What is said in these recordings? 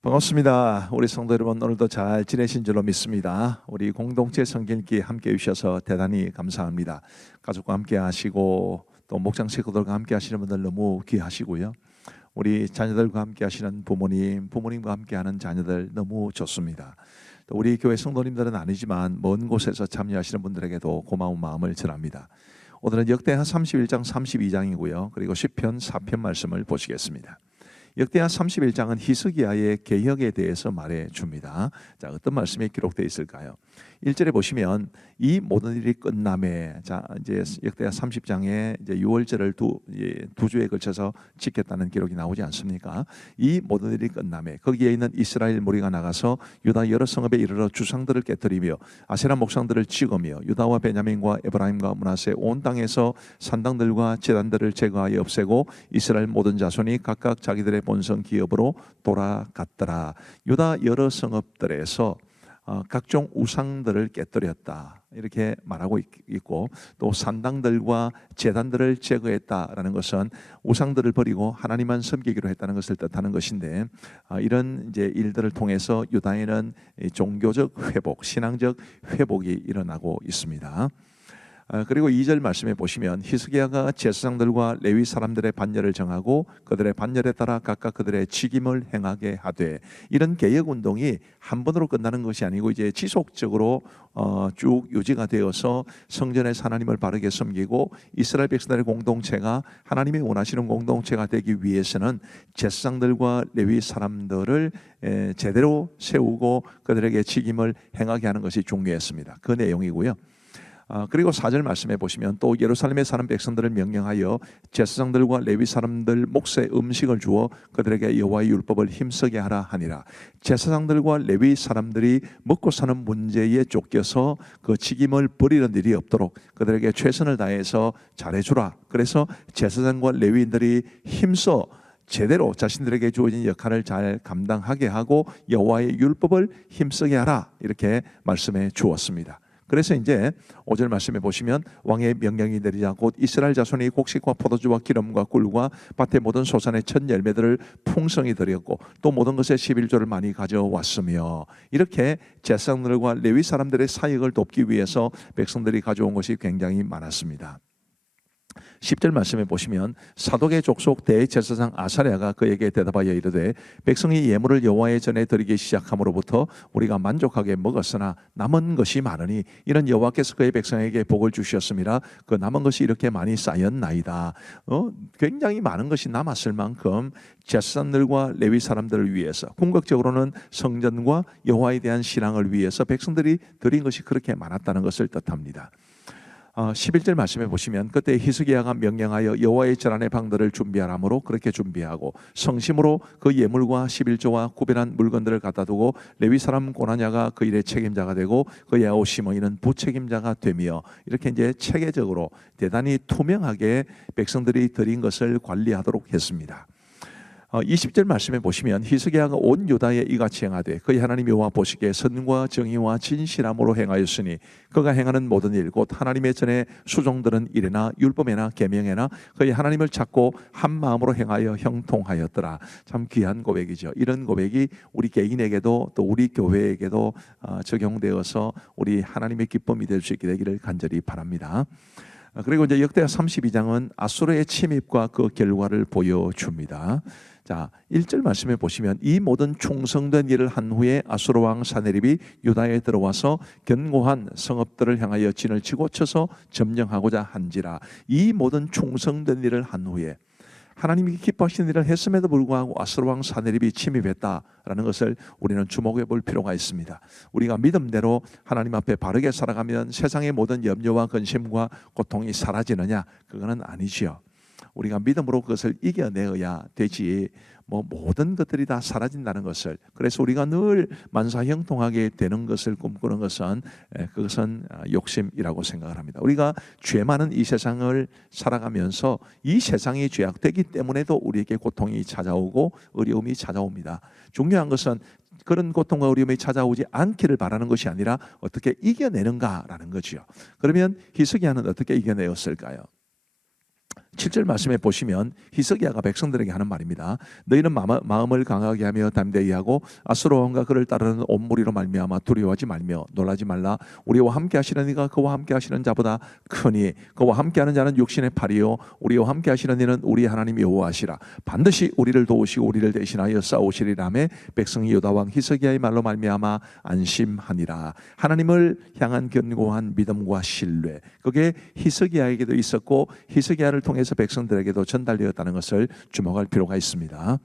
반갑습니다. 우리 성도 여러분, 오늘도 잘 지내신 줄로 믿습니다. 우리 공동체 성경 읽기 함께 해주셔서 대단히 감사합니다. 가족과 함께 하시고 또 목장 식구들과 함께 하시는 분들 너무 귀하시고요. 우리 자녀들과 함께 하시는 부모님과 함께 하는 자녀들 너무 좋습니다. 또 우리 교회 성도님들은 아니지만 먼 곳에서 참여하시는 분들에게도 고마운 마음을 전합니다. 오늘은 역대하 31장 32장이고요. 그리고 시편 4편 말씀을 보시겠습니다. 역대하 31장은 히스기야의 개혁에 대해서 말해줍니다. 자, 어떤 말씀이 기록되어 있을까요? 1절에 보시면 이 모든 일이 끝남에, 자 이제 역대하 30장에 이제 6월절을 두 주에 걸쳐서 지켰다는 기록이 나오지 않습니까? 이 모든 일이 끝남에 거기에 있는 이스라엘 무리가 나가서 유다 여러 성읍에 이르러 주상들을 깨뜨리며 아세라 목상들을 찍으며 유다와 베냐민과 에브라임과 므낫세 온 땅에서 산당들과 제단들을 제거하여 없애고 이스라엘 모든 자손이 각각 자기들의 본성 기업으로 돌아갔더라. 유다 여러 성읍들에서 각종 우상들을 깨뜨렸다, 이렇게 말하고 있고, 또 산당들과 제단들을 제거했다라는 것은 우상들을 버리고 하나님만 섬기기로 했다는 것을 뜻하는 것인데, 이런 이제 일들을 통해서 유다에는 종교적 회복, 신앙적 회복이 일어나고 있습니다. 그리고 2절 말씀에 보시면 히스기야가 제사장들과 레위 사람들의 반열을 정하고 그들의 반열에 따라 각각 그들의 직임을 행하게 하되, 이런 개혁 운동이 한 번으로 끝나는 것이 아니고 이제 지속적으로 쭉 유지가 되어서 성전에서 하나님을 바르게 섬기고 이스라엘 백성들의 공동체가 하나님이 원하시는 공동체가 되기 위해서는 제사장들과 레위 사람들을 제대로 세우고 그들에게 직임을 행하게 하는 것이 중요했습니다. 그 내용이고요. 그리고 4절 말씀해 보시면 또 예루살렘에 사는 백성들을 명령하여 제사장들과 레위 사람들 몫에 음식을 주어 그들에게 여호와의 율법을 힘쓰게 하라 하니라. 제사장들과 레위 사람들이 먹고 사는 문제에 쫓겨서 그 직임을 버리는 일이 없도록 그들에게 최선을 다해서 잘해주라. 그래서 제사장과 레위인들이 힘써 제대로 자신들에게 주어진 역할을 잘 감당하게 하고 여호와의 율법을 힘쓰게 하라, 이렇게 말씀해 주었습니다. 그래서 이제 5절 말씀에 보시면 왕의 명령이 내리자 곧 이스라엘 자손이 곡식과 포도주와 기름과 꿀과 밭의 모든 소산의 첫 열매들을 풍성히 드렸고 또 모든 것에 11조를 많이 가져왔으며, 이렇게 제사장들과 레위 사람들의 사역을 돕기 위해서 백성들이 가져온 것이 굉장히 많았습니다. 10절 말씀에 보시면 사독의 족속 대제사장 아사랴가 그에게 대답하여 이르되 백성이 예물을 여호와의 전에 드리기 시작함으로부터 우리가 만족하게 먹었으나 남은 것이 많으니 이는 여호와께서 그의 백성에게 복을 주셨음이라. 그 남은 것이 이렇게 많이 쌓였나이다. 굉장히 많은 것이 남았을 만큼 제사장들과 레위 사람들을 위해서, 궁극적으로는 성전과 여호와에 대한 신앙을 위해서 백성들이 드린 것이 그렇게 많았다는 것을 뜻합니다. 11절 말씀해 보시면 그때 히스기야가 명령하여 여호와의 절안의 방들을 준비하라므로 그렇게 준비하고 성심으로 그 예물과 11조와 구별한 물건들을 갖다 두고 레위 사람 고나냐가 그 일의 책임자가 되고 그의 아우 시므이는 부책임자가 되며, 이렇게 이제 체계적으로 대단히 투명하게 백성들이 드린 것을 관리하도록 했습니다. 20절 말씀에 보시면 히스기야가 온 유다에 이같이 행하되 그의 하나님 여호와 보시기에 선과 정의와 진실함으로 행하였으니 그가 행하는 모든 일 곧 하나님의 전에 수종들은 이래나 율법에나 계명에나 그의 하나님을 찾고 한 마음으로 행하여 형통하였더라. 참 귀한 고백이죠. 이런 고백이 우리 개인에게도 또 우리 교회에게도 적용되어서 우리 하나님의 기쁨이 될 수 있게 되기를 간절히 바랍니다. 그리고 이제 역대하 32장은 아수르의 침입과 그 결과를 보여줍니다. 자, 1절 말씀에 보시면 이 모든 충성된 일을 한 후에 아수르 왕 사네립이 유다에 들어와서 견고한 성읍들을 향하여 진을 치고 쳐서 점령하고자 한지라. 이 모든 충성된 일을 한 후에 하나님이 기뻐하시는 일을 했음에도 불구하고 아수르 왕 사네립이 침입했다라는 것을 우리는 주목해 볼 필요가 있습니다. 우리가 믿음대로 하나님 앞에 바르게 살아가면 세상의 모든 염려와 근심과 고통이 사라지느냐? 그거는 아니지요. 우리가 믿음으로 그것을 이겨내어야 되지, 모든 것들이 다 사라진다는 것을, 그래서 우리가 늘 만사형통하게 되는 것을 꿈꾸는 것은 그것은 욕심이라고 생각을 합니다. 우리가 죄 많은 이 세상을 살아가면서 이 세상이 죄악되기 때문에도 우리에게 고통이 찾아오고 어려움이 찾아옵니다. 중요한 것은 그런 고통과 어려움이 찾아오지 않기를 바라는 것이 아니라 어떻게 이겨내는가라는 거죠. 그러면 히스기야는 어떻게 이겨내었을까요? 7절 말씀에 보시면 히스기야가 백성들에게 하는 말입니다. 너희는 마음을 강하게 하며 담대히 하고 아수르 왕과 그를 따르는 온 무리로 말미암아 두려워하지 말며 놀라지 말라. 우리와 함께 하시는 이가 그와 함께 하시는 자보다 크니 그와 함께 하는 자는 육신의 팔이요 우리와 함께 하시는 이는 우리 하나님 여호와시라. 반드시 우리를 도우시고 우리를 대신하여 싸우시리라며 백성이 유다 왕 히스기야의 말로 말미암아 안심하니라. 하나님을 향한 견고한 믿음과 신뢰, 그게 히스기야에게도 있었고 히스기야를 통해서 백성들에게도 전달되었다는 것을 주목할 필요가 있습니다.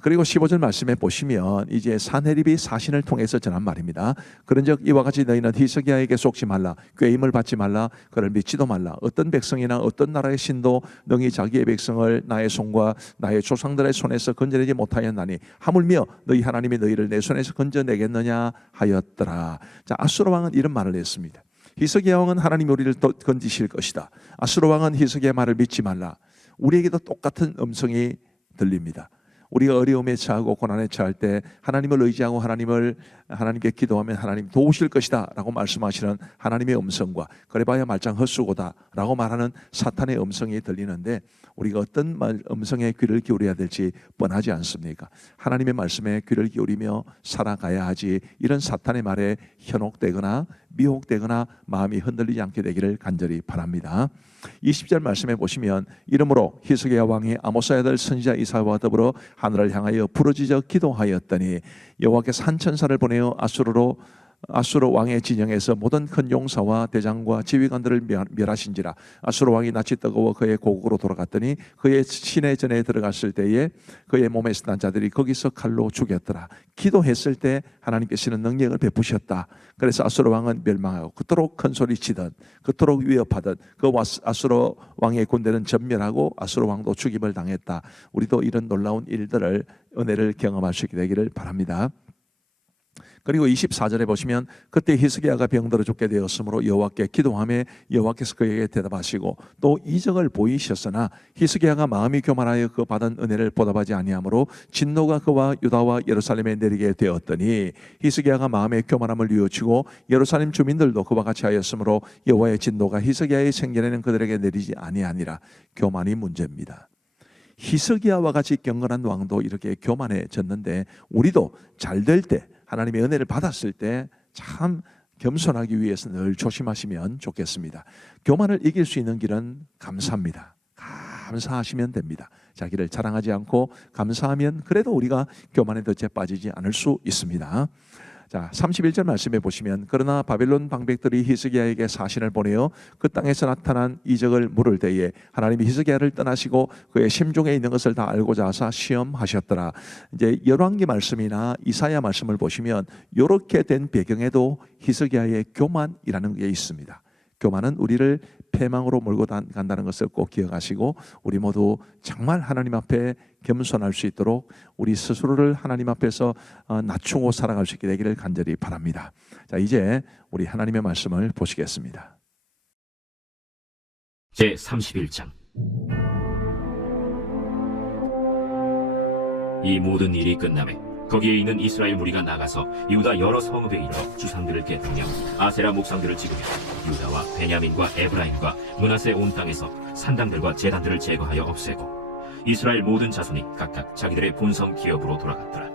그리고 15절 말씀에 보시면 이제 사네립이 사신을 통해서 전한 말입니다. 그런즉 이와 같이 너희는 히스기야에게 속지 말라. 꾀임을 받지 말라. 그를 믿지도 말라. 어떤 백성이나 어떤 나라의 신도 능히 자기의 백성을 나의 손과 나의 조상들의 손에서 건져내지 못하였나니 하물며 너희 하나님이 너희를 내 손에서 건져내겠느냐 하였더라. 자, 아수르 왕은 이런 말을 했습니다. 히스기야 왕은 하나님이 우리를 건지실 것이다. 아수르 왕은 히스기야의 말을 믿지 말라. 우리에게도 똑같은 음성이 들립니다. 우리가 어려움에 처하고 고난에 처할 때 하나님을 의지하고 하나님께 기도하면 하나님 도우실 것이다 라고 말씀하시는 하나님의 음성과 그래봐야 말짱 헛수고다 라고 말하는 사탄의 음성이 들리는데 우리가 어떤 음성에 귀를 기울여야 될지 뻔하지 않습니까? 하나님의 말씀에 귀를 기울이며 살아가야 하지, 이런 사탄의 말에 현혹되거나 미혹되거나 마음이 흔들리지 않게 되기를 간절히 바랍니다. 20절 말씀에 보시면 이러므로 히스기야 왕이 아모스의 아들 선지자 이사야와 더불어 하늘을 향하여 부르짖어 기도하였더니 여호와께서 한 천사를 보내어 아수르 왕의 진영에서 모든 큰 용사와 대장과 지휘관들을 멸하신지라. 아수르 왕이 낯이 뜨거워 그의 고국으로 돌아갔더니 그의 시내 전에 들어갔을 때에 그의 몸에서 난 자들이 거기서 칼로 죽였더라. 기도했을 때 하나님께서는 능력을 베푸셨다. 그래서 아수르 왕은 멸망하고 그토록 큰 소리 치던 그토록 위협하던 그 아수르 왕의 군대는 전멸하고 아수르 왕도 죽임을 당했다. 우리도 이런 놀라운 일들을, 은혜를 경험할 수 있게 되기를 바랍니다. 그리고 24절에 보시면 그때 히스기야가 병들어 죽게 되었으므로 여호와께 기도하며 여호와께서 그에게 대답하시고 또 이적을 보이셨으나 히스기야가 마음이 교만하여 그 받은 은혜를 보답하지 아니하므로 진노가 그와 유다와 예루살렘에 내리게 되었더니 히스기야가 마음의 교만함을 뉘우치고 예루살렘 주민들도 그와 같이 하였으므로 여호와의 진노가 히스기야의 생전에는 그들에게 내리지 아니하니라. 교만이 문제입니다. 히스기야와 같이 경건한 왕도 이렇게 교만해졌는데 우리도 잘 될 때, 하나님의 은혜를 받았을 때 참 겸손하기 위해서 늘 조심하시면 좋겠습니다. 교만을 이길 수 있는 길은 감사입니다. 감사하시면 됩니다. 자기를 자랑하지 않고 감사하면 그래도 우리가 교만의 덫에 빠지지 않을 수 있습니다. 자, 31절 말씀해 보시면 그러나 바벨론 방백들이 히스기야에게 사신을 보내어 그 땅에서 나타난 이적을 물을 때에 하나님이 히스기야를 떠나시고 그의 심중에 있는 것을 다 알고자 하사 시험하셨더라. 이제 열왕기 말씀이나 이사야 말씀을 보시면 이렇게 된 배경에도 히스기야의 교만이라는 게 있습니다. 교만은 우리를 패망으로 몰고 간다는 것을 꼭 기억하시고 우리 모두 정말 하나님 앞에 겸손할 수 있도록 우리 스스로를 하나님 앞에서 낮추고 살아갈 수 있게 되기를 간절히 바랍니다. 자, 이제 우리 하나님의 말씀을 보시겠습니다. 제 31장. 이 모든 일이 끝나매 거기에 있는 이스라엘 무리가 나가서 유다 여러 성읍에 이르러 주상들을 깨뜨리며 아세라 목상들을 찍으며 유다와 베냐민과 에브라임과 므낫세 온 땅에서 산당들과 제단들을 제거하여 없애고 이스라엘 모든 자손이 각각 자기들의 본성 기업으로 돌아갔더라.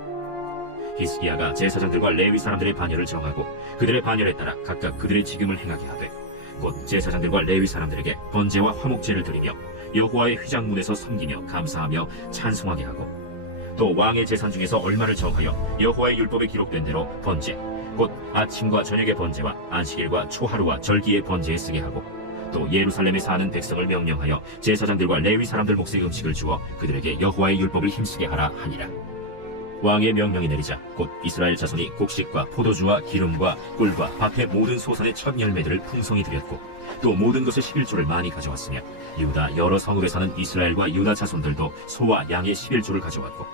히스기야가 제사장들과 레위 사람들의 반열을 정하고 그들의 반열에 따라 각각 그들의 직임을 행하게 하되 곧 제사장들과 레위 사람들에게 번제와 화목제를 드리며 여호와의 휘장문에서 섬기며 감사하며 찬송하게 하고 또 왕의 재산 중에서 얼마를 정하여 여호와의 율법에 기록된 대로 번제 곧 아침과 저녁의 번제와 안식일과 초하루와 절기의 번제에 쓰게 하고 또 예루살렘에 사는 백성을 명령하여 제사장들과 레위 사람들 몫의 음식을 주어 그들에게 여호와의 율법을 힘쓰게 하라 하니라. 왕의 명령이 내리자 곧 이스라엘 자손이 곡식과 포도주와 기름과 꿀과 밭의 모든 소산의 첫 열매들을 풍성히 드렸고 또 모든 것의 11조를 많이 가져왔으며 유다 여러 성읍에 사는 이스라엘과 유다 자손들도 소와 양의 11조를 가져왔고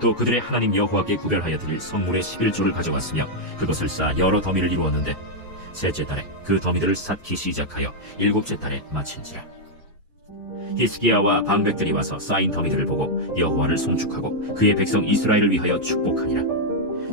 또 그들의 하나님 여호와께 구별하여 드릴 성물의 11조를 가져왔으며 그것을 쌓아 여러 더미를 이루었는데 셋째 달에 그 더미들을 쌓기 시작하여 일곱째 달에 마친지라. 히스기야와 방백들이 와서 쌓인 더미들을 보고 여호와를 송축하고 그의 백성 이스라엘을 위하여 축복하니라.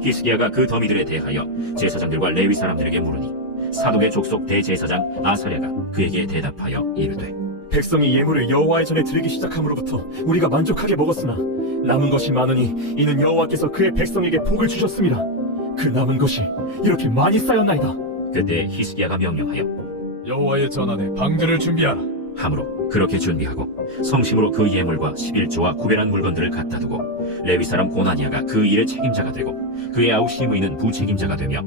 히스기야가 그 더미들에 대하여 제사장들과 레위 사람들에게 물으니 사독의 족속 대제사장 아사랴가 그에게 대답하여 이르되 백성이 예물을 여호와의 전에 드리기 시작함으로부터 우리가 만족하게 먹었으나 남은 것이 많으니 이는 여호와께서 그의 백성에게 복을 주셨습니다. 그 남은 것이 이렇게 많이 쌓였나이다. 그때 히스기야가 명령하여 여호와의 전안에 방들을 준비하라. 함으로 그렇게 준비하고 성심으로 그 예물과 11조와 구별한 물건들을 갖다 두고 레위 사람 고나니아가 그 일의 책임자가 되고 그의 아우 시므이는 부책임자가 되며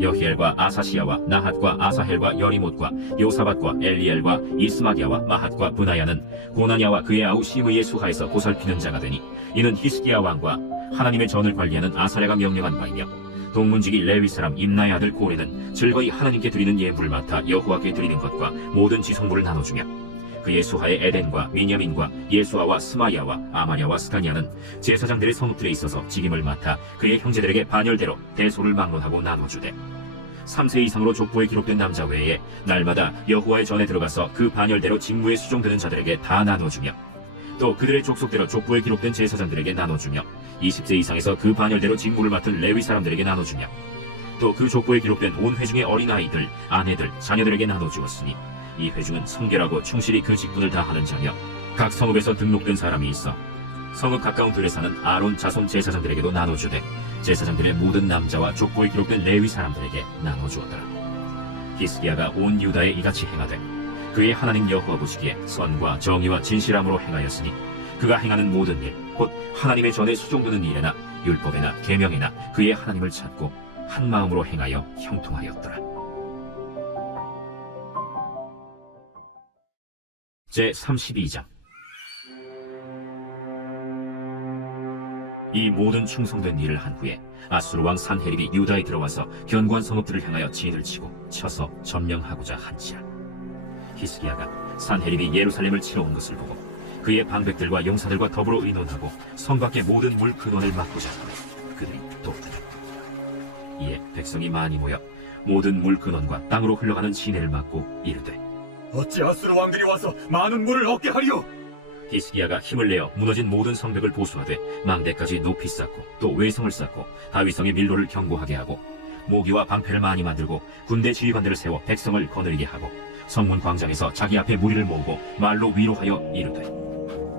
여히엘과 아사시야와 나핫과 아사헬과 여리못과 요사밧과 엘리엘과 이스마디아와 마핫과 브나야는 고나니아와 그의 아우 시므이의 수하에서 보살피는 자가 되니 이는 히스기야 왕과 하나님의 전을 관리하는 아사랴가 명령한 바이며 동문지기 레위 사람 임나의 아들 고레는 즐거이 하나님께 드리는 예물을 맡아 여호와께 드리는 것과 모든 지성물을 나눠주며 그의 수하의 에덴과 미냐민과 예수아와 스마야와 아마랴와 스가니아는 제사장들의 성읍들에 있어서 직임을 맡아 그의 형제들에게 반열대로 대소를 막론하고 나눠주되 3세 이상으로 족보에 기록된 남자 외에 날마다 여호와의 전에 들어가서 그 반열대로 직무에 수종되는 자들에게 다 나눠주며 또 그들의 족속대로 족보에 기록된 제사장들에게 나눠주며 20세 이상에서 그 반열대로 직무를 맡은 레위 사람들에게 나눠주며 또 그 족보에 기록된 온 회중의 어린아이들, 아내들, 자녀들에게 나눠주었으니 이 회중은 성결하고 충실히 그 직분을 다하는 자며 각 성읍에서 등록된 사람이 있어 성읍 가까운 들에 사는 아론 자손 제사장들에게도 나눠주되 제사장들의 모든 남자와 족보에 기록된 레위 사람들에게 나눠주었더라. 히스기야가 온 유다에 이같이 행하되 그의 하나님 여호와 보시기에 선과 정의와 진실함으로 행하였으니 그가 행하는 모든 일, 곧 하나님의 전에 수종드는 일에나 율법에나 계명에나 그의 하나님을 찾고 한 마음으로 행하여 형통하였더라. 제 32장. 이 모든 충성된 일을 한 후에 아수르 왕 산헤립이 유다에 들어와서 견고한 성읍들을 향하여 진을 치고 쳐서 점령하고자 한지라. 히스기야가 산헤립이 예루살렘을 치러 온 것을 보고 그의 방백들과 용사들과 더불어 의논하고 성 밖의 모든 물 근원을 막고자 하며 그들이 또 다녔다. 이에 백성이 많이 모여 모든 물 근원과 땅으로 흘러가는 시내를 막고 이르되 어찌 아수르 왕들이 와서 많은 물을 얻게 하리요? 히스기야가 힘을 내어 무너진 모든 성벽을 보수하되 망대까지 높이 쌓고 또 외성을 쌓고 다윗성의 밀로를 견고하게 하고 모기와 방패를 많이 만들고 군대 지휘관들을 세워 백성을 거느리게 하고 성문 광장에서 자기 앞에 무리를 모으고 말로 위로하여 이르되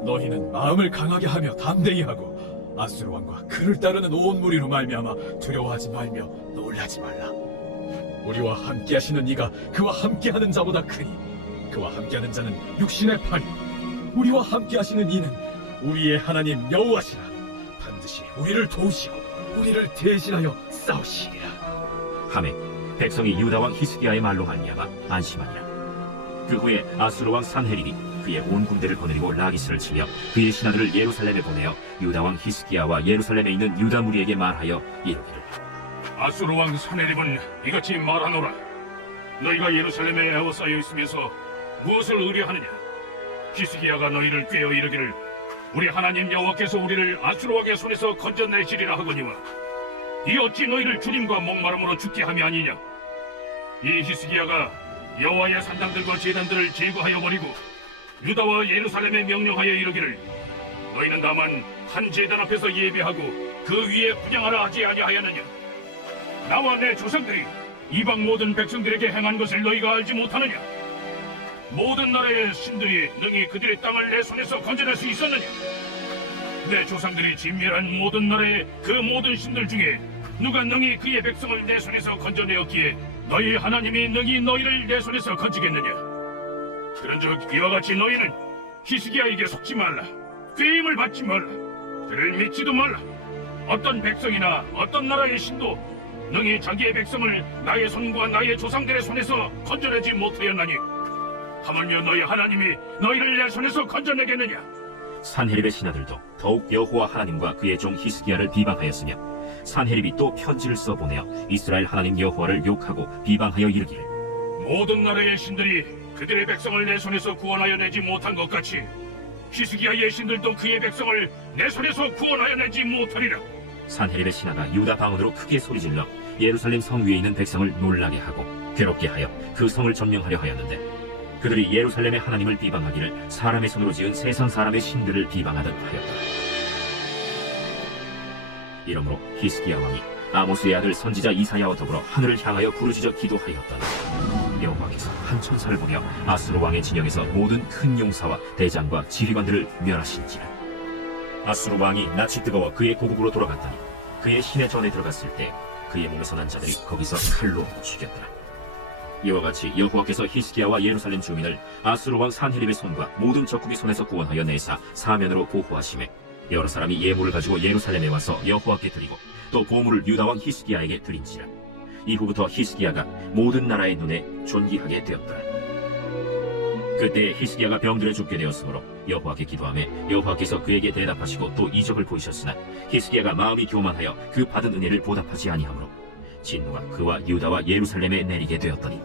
너희는 마음을 강하게 하며 담대히 하고 아수르 왕과 그를 따르는 온 무리로 말미암아 두려워하지 말며 놀라지 말라. 우리와 함께하시는 이가 그와 함께하는 자보다 크니 그와 함께하는 자는 육신의 팔이 우리와 함께하시는 이는 우리의 하나님 여호와시라. 반드시 우리를 도우시고 우리를 대신하여 싸우시리라. 하매 백성이 유다 왕 히스기야의 말로 말미암아 안심하니라. 그 후에 아수르 왕 산헤립이 그의 온 군대를 거느리고 라기스를 치며 그의 신하들을 예루살렘에 보내어 유다 왕 히스기야와 예루살렘에 있는 유다 무리에게 말하여 이르기를 아수르 왕 산헤립은 이같이 말하노라. 너희가 예루살렘에 에워싸여 있으면서 무엇을 의뢰하느냐? 히스기야가 너희를 꾀어 이르기를 우리 하나님 여호와께서 우리를 아수르 왕의 손에서 건져내시리라 하거니와 이 어찌 너희를 주님과 목마름으로 죽게 함이 아니냐? 이 히스기야가 여호와의 산당들과 제단들을 제거하여 버리고 유다와 예루살렘에 명령하여 이르기를 너희는 다만 한 제단 앞에서 예배하고 그 위에 분향하라 하지 아니하였느냐? 나와 내 조상들이 이방 모든 백성들에게 행한 것을 너희가 알지 못하느냐? 모든 나라의 신들이 능히 그들의 땅을 내 손에서 건져낼 수 있었느냐? 내 조상들이 진멸한 모든 나라의 그 모든 신들 중에 누가 능히 그의 백성을 내 손에서 건져내었기에 너희 하나님이 능히 너희를 내 손에서 건지겠느냐? 그런즉 이와 같이 너희는 히스기야에게 속지 말라. 꾀임을 받지 말라. 그를 믿지도 말라. 어떤 백성이나 어떤 나라의 신도 능히 자기의 백성을 나의 손과 나의 조상들의 손에서 건져내지 못하였나니 하물며 너희 하나님이 너희를 내 손에서 건져내겠느냐? 산헤립의 신하들도 더욱 여호와 하나님과 그의 종 히스기야를 비방하였으며 산헤립이 또 편지를 써보내어 이스라엘 하나님 여호와를 욕하고 비방하여 이르기를 모든 나라의 신들이 그들의 백성을 내 손에서 구원하여 내지 못한 것 같이 히스기야의 신들도 그의 백성을 내 손에서 구원하여 내지 못하리라. 산헤립의 신하가 유다 방언으로 크게 소리질러 예루살렘 성 위에 있는 백성을 놀라게 하고 괴롭게 하여 그 성을 점령하려 하였는데 그들이 예루살렘의 하나님을 비방하기를 사람의 손으로 지은 세상 사람의 신들을 비방하듯 하였다. 이러므로 히스기야 왕이 아모스의 아들 선지자 이사야와 더불어 하늘을 향하여 부르짖어 기도하였더니 여호와께서 하나님께서 한 천사를 보며 아수르 왕의 진영에서 모든 큰 용사와 대장과 지휘관들을 멸하신지라. 아수르 왕이 낯이 뜨거워 그의 고국으로 돌아갔더니 그의 신의 전에 들어갔을 때 그의 몸에서 난 자들이 거기서 칼로 죽였더라. 이와 같이 여호와께서 히스기야와 예루살렘 주민을 아수르 왕 산헤립의 손과 모든 적국의 손에서 구원하여 내사 사면으로 보호하시매 여러 사람이 예물을 가지고 예루살렘에 와서 여호와께 드리고 또 보물을 유다 왕 히스기야에게 드린지라. 이후부터 히스기야가 모든 나라의 눈에 존귀하게 되었더라. 그때 히스기야가 병들에 죽게 되었으므로 여호와께 기도하매 여호와께서 그에게 대답하시고 또 이적을 보이셨으나 히스기야가 마음이 교만하여 그 받은 은혜를 보답하지 아니하므로 진노가 그와 유다와 예루살렘에 내리게 되었더니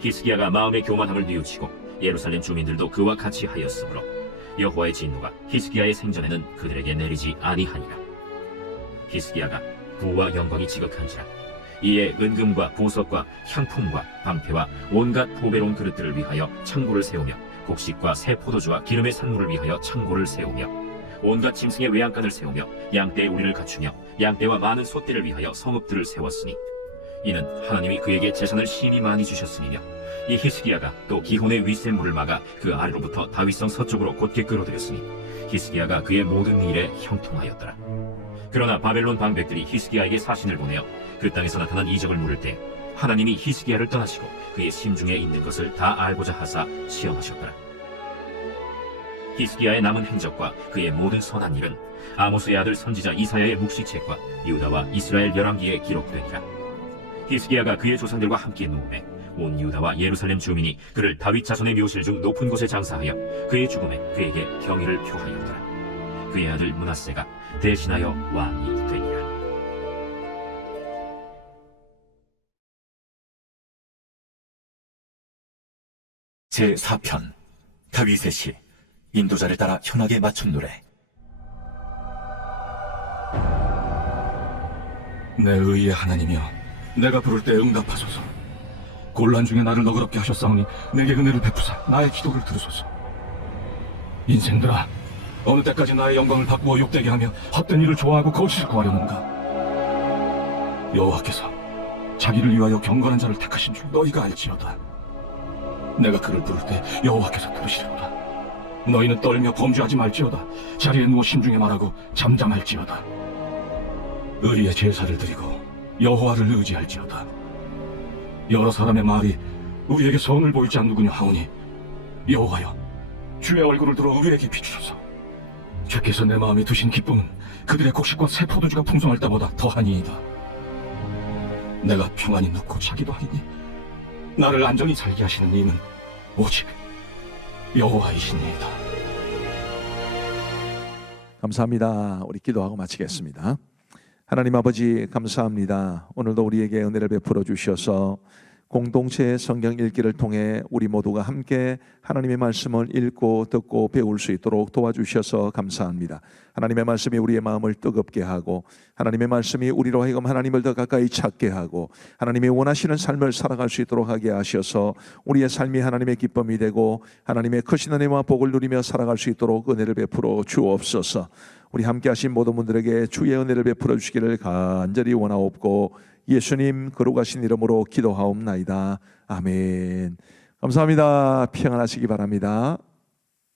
히스기야가 마음의 교만함을 뉘우치고 예루살렘 주민들도 그와 같이 하였으므로 여호와의 진노가 히스기야의 생전에는 그들에게 내리지 아니하니라. 히스기야가 부와 영광이 지극한지라. 이에 은금과 보석과 향품과 방패와 온갖 보배로운 그릇들을 위하여 창고를 세우며 곡식과 새 포도주와 기름의 산물을 위하여 창고를 세우며 온갖 짐승의 외양간을 세우며 양떼의 우리를 갖추며 양떼와 많은 소떼를 위하여 성읍들을 세웠으니 이는 하나님이 그에게 재산을 심히 많이 주셨음이며 이 히스기야가 또 기혼의 윗샘물을 막아 그 아래로부터 다윗성 서쪽으로 곧게 끌어들였으니 히스기야가 그의 모든 일에 형통하였더라. 그러나 바벨론 방백들이 히스기야에게 사신을 보내어 그 땅에서 나타난 이적을 물을 때 하나님이 히스기야를 떠나시고 그의 심중에 있는 것을 다 알고자 하사 시험하셨더라. 히스기야의 남은 행적과 그의 모든 선한 일은 아모스의 아들 선지자 이사야의 묵시책과 유다와 이스라엘 열왕기에 기록되니라. 히스기야가 그의 조상들과 함께 누움에 온 유다와 예루살렘 주민이 그를 다윗 자손의 묘실 중 높은 곳에 장사하여 그의 죽음에 그에게 경의를 표하였더라. 그의 아들 므낫세가 대신하여 왕이 되니라. 제4편 다윗의 시 인도자를 따라 현악에 맞춘 노래. 내 의의 하나님이여, 내가 부를 때 응답하소서. 곤란 중에 나를 너그럽게 하셨사오니 내게 은혜를 베푸사 나의 기도를 들으소서. 인생들아, 어느 때까지 나의 영광을 바꾸어 욕되게 하며 헛된 일을 좋아하고 거짓을 구하려는가? 여호와께서 자기를 위하여 경건한 자를 택하신 줄 너희가 알지어다. 내가 그를 부를 때 여호와께서 들으시리로다. 너희는 떨며 범죄하지 말지어다. 자리에 누워 심중에 말하고 잠잠할지어다. 의의 제사를 드리고 여호와를 의지할지어다. 여러 사람의 말이 우리에게 선을 보이지 않는군요 하오니 여호와여, 주의 얼굴을 들어 우리에게 비추소서. 주께서 내 마음에 두신 기쁨은 그들의 곡식과 새 포도주가 풍성할 때보다 더하니이다. 내가 평안히 눕고 자기도 하리니 나를 안전히 살게 하시는 이는 오직 여호와이시니이다. 감사합니다. 우리 기도하고 마치겠습니다. 하나님 아버지 감사합니다. 오늘도 우리에게 은혜를 베풀어 주셔서 공동체 성경 읽기를 통해 우리 모두가 함께 하나님의 말씀을 읽고 듣고 배울 수 있도록 도와주셔서 감사합니다. 하나님의 말씀이 우리의 마음을 뜨겁게 하고 하나님의 말씀이 우리로 하여금 하나님을 더 가까이 찾게 하고 하나님이 원하시는 삶을 살아갈 수 있도록 하게 하셔서 우리의 삶이 하나님의 기쁨이 되고 하나님의 크신 은혜와 복을 누리며 살아갈 수 있도록 은혜를 베풀어 주옵소서. 우리 함께 하신 모든 분들에게 주의 은혜를 베풀어 주시기를 간절히 원하옵고 예수님 거룩하신 이름으로 기도하옵나이다. 아멘. 감사합니다. 평안하시기 바랍니다.